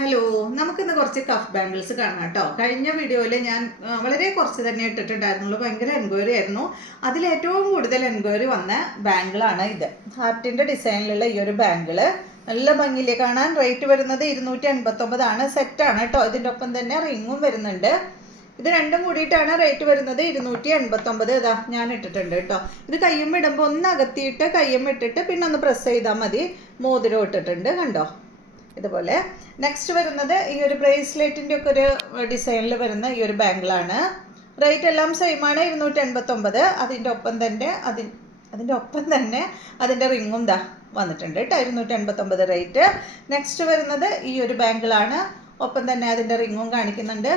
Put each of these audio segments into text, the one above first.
Hello, നമുക്കിന്ന് കുറച്ച് cough bangles കാണാം കേട്ടോ. കഴിഞ്ഞ വീഡിയോയിൽ ഞാൻ വളരെ കുറച്ച് തന്നെ ഇട്ടിട്ടുണ്ടായിരുന്നുള്ളൂ. ഭയങ്കര എൻക്വയറി ആയിരുന്നു. അതിൽ ഏറ്റവും കൂടുതൽ എൻക്വയറി വന്ന ബാംഗിളാണ് ഇത്. ഹാർട്ടിൻ്റെ ഡിസൈനിലുള്ള ഈ ഒരു ബാംഗിള് നല്ല ഭംഗിയില്ലേ കാണാൻ. റേറ്റ് വരുന്നത് 289 സെറ്റാണ് കേട്ടോ. ഇതിൻ്റെ ഒപ്പം തന്നെ റിങ്ങും വരുന്നുണ്ട്. ഇത് രണ്ടും കൂടിയിട്ടാണ് റേറ്റ് വരുന്നത് 289. ഇതാ ഞാൻ ഇട്ടിട്ടുണ്ട് കേട്ടോ. ഇത് കയ്യും ഇടുമ്പോൾ ഒന്ന് അകത്തിയിട്ട് കയ്യും ഇട്ടിട്ട് പിന്നെ ഒന്ന് പ്രസ് ചെയ്താൽ മതി. മോതിരം ഇട്ടിട്ടുണ്ട് കണ്ടോ ഇതുപോലെ. നെക്സ്റ്റ് വരുന്നത് ഈ ഒരു ബ്രേസ്ലെറ്റിൻ്റെ ഒക്കെ ഒരു ഡിസൈനിൽ വരുന്ന ഈ ഒരു ബാംഗിളാണ്. റേറ്റ് എല്ലാം സെയിം ആണ് 289. അതിൻ്റെ ഒപ്പം തന്നെ അതിൻ്റെ റിങ്ങും ദാ വന്നിട്ടുണ്ട് കേട്ടോ. 289 റേറ്റ്. നെക്സ്റ്റ് വരുന്നത് ഈ ഒരു ബാംഗിളാണ്. ഒപ്പം തന്നെ അതിൻ്റെ റിങ്ങും കാണിക്കുന്നുണ്ട്.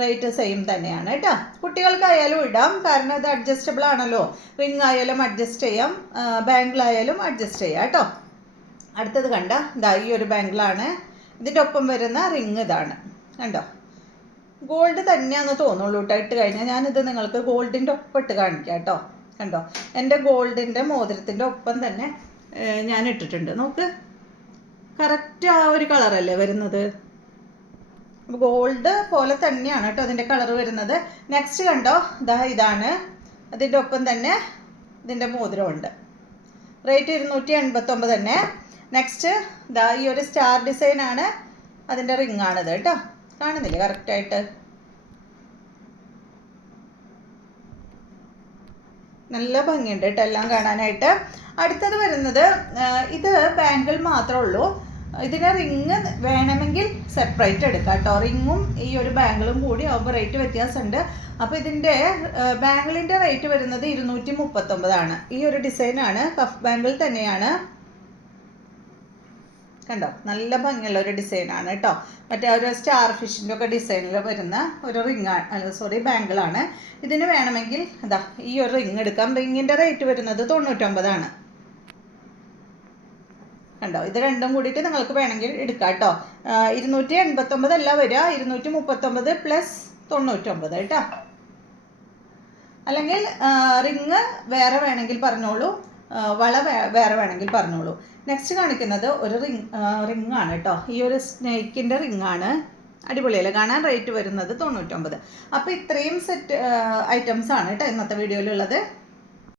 റേറ്റ് സെയിം തന്നെയാണ് കേട്ടോ. കുട്ടികൾക്കായാലും ഇടാം, കാരണം ഇത് അഡ്ജസ്റ്റബിൾ ആണല്ലോ. റിങ് ആയാലും അഡ്ജസ്റ്റ് ചെയ്യാം, ബാംഗിളായാലും അഡ്ജസ്റ്റ് ചെയ്യാം കേട്ടോ. അടുത്തത് കണ്ട ഇതാ ഈ ഒരു ബാംഗിളാണ്. ഇതിൻ്റെ ഒപ്പം വരുന്ന റിങ് ഇതാണ് കണ്ടോ. ഗോൾഡ് തന്നെയാണെന്ന് തോന്നുള്ളൂ കേട്ടോ ഇട്ട് കഴിഞ്ഞാൽ. ഞാനിത് നിങ്ങൾക്ക് ഗോൾഡിൻ്റെ ഒപ്പം ഇട്ട് കാണിക്കാം കേട്ടോ. കണ്ടോ എൻ്റെ ഗോൾഡിൻ്റെ മോതിരത്തിൻ്റെ ഒപ്പം തന്നെ ഞാൻ ഇട്ടിട്ടുണ്ട്. നോക്ക്, കറക്റ്റ് ആ ഒരു കളറല്ലേ വരുന്നത്. ഗോൾഡ് പോലെ തന്നെയാണ് കേട്ടോ അതിൻ്റെ കളർ വരുന്നത്. നെക്സ്റ്റ് കണ്ടോ ഇതാണ്. അതിൻ്റെ ഒപ്പം തന്നെ ഇതിൻ്റെ മോതിരമുണ്ട്. റേറ്റ് 289 തന്നെ. നെക്സ്റ്റ് ഈ ഒരു സ്റ്റാർ ഡിസൈനാണ്. അതിൻ്റെ റിങ്ങാണിത് കേട്ടോ. കാണുന്നില്ലേ കറക്റ്റായിട്ട്. നല്ല ഭംഗിയുണ്ട് കേട്ടോ എല്ലാം കാണാനായിട്ട്. അടുത്തത് വരുന്നത് ഇത് ബാംഗിൾ മാത്രമേ ഉള്ളൂ. ഇതിന് റിങ് വേണമെങ്കിൽ സെപ്പറേറ്റ് എടുക്കാം കേട്ടോ. റിങ്ങും ഈ ഒരു ബാംഗിളും കൂടി ആകുമ്പോൾ റേറ്റ് വ്യത്യാസമുണ്ട്. അപ്പോൾ ഇതിൻ്റെ ബാംഗിളിൻ്റെ റേറ്റ് വരുന്നത് 239. ഈ ഒരു ഡിസൈനാണ്, കഫ് ബാംഗിൾ തന്നെയാണ് കണ്ടോ. നല്ല ഭംഗിയുള്ള ഒരു ഡിസൈനാണ് കേട്ടോ. മറ്റേ ഒരു സ്റ്റാർ ഫിഷിൻ്റെ ഒക്കെ ഡിസൈനിൽ വരുന്ന ഒരു ബാംഗിളാണ്. ഇതിന് വേണമെങ്കിൽ ഈ ഒരു റിങ് എടുക്കാം. റിങ്ങിൻ്റെ റേറ്റ് വരുന്നത് 99. കണ്ടോ, ഇത് രണ്ടും കൂടിയിട്ട് നിങ്ങൾക്ക് വേണമെങ്കിൽ എടുക്കാം കേട്ടോ. 289 അല്ല വരിക, 239 പ്ലസ് 99 കേട്ടോ. അല്ലെങ്കിൽ റിങ് വേറെ വേണമെങ്കിൽ പറഞ്ഞോളൂ, വള വേറെ വേണമെങ്കിൽ പറഞ്ഞോളൂ. നെക്സ്റ്റ് കാണിക്കുന്നത് ഒരു റിങ് ആണ് കേട്ടോ. ഈ ഒരു സ്നേക്കിൻ്റെ റിങ് ആണ്. അടിപൊളിയല്ലേ കാണാൻ. റേറ്റ് വരുന്നത് 99. അപ്പോൾ ഇത്രയും സെറ്റ് ഐറ്റംസ് ആണ് കേട്ടോ ഇന്നത്തെ വീഡിയോയിലുള്ളത്.